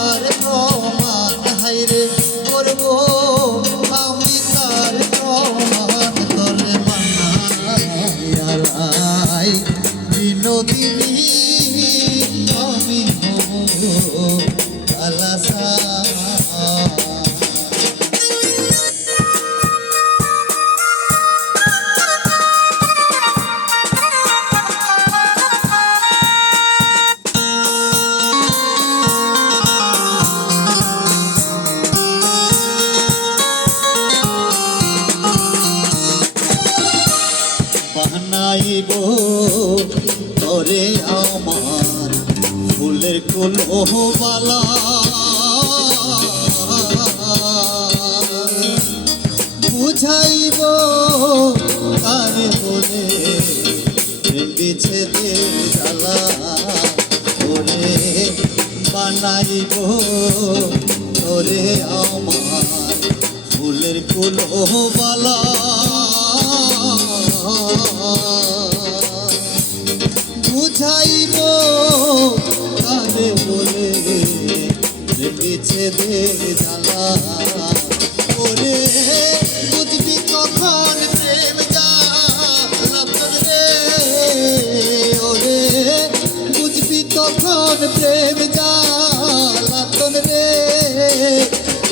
তার প্রমাণ? হাইরে করব আমি তার প্রমাণ? তলে মানাই বিনোদিনী আমি হব কালাসা বানাইব। তোরে আমার ফুলের কুলহবালা বুঝাইব কারে বলে বিছেদে জ্বালা। ওরে বানাইব তোরে আমার ফুলের কুলহবালা বুঝাইব কারে বলে পিছে দে জ্বালা। ওরে, বুঝবি কখন প্রেম রে? ওরে, বুঝবি কখন প্রেম জ্বালাতন রে?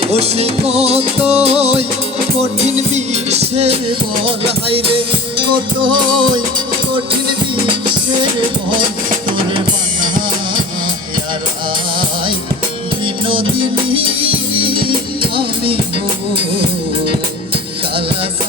বসে কতই কঠিন বিশ্বের বল হাইরে কতই কঠিন বিশ্বের বল তোরে বানায় আর আই বিনোদিনী, আমি হব কালাসা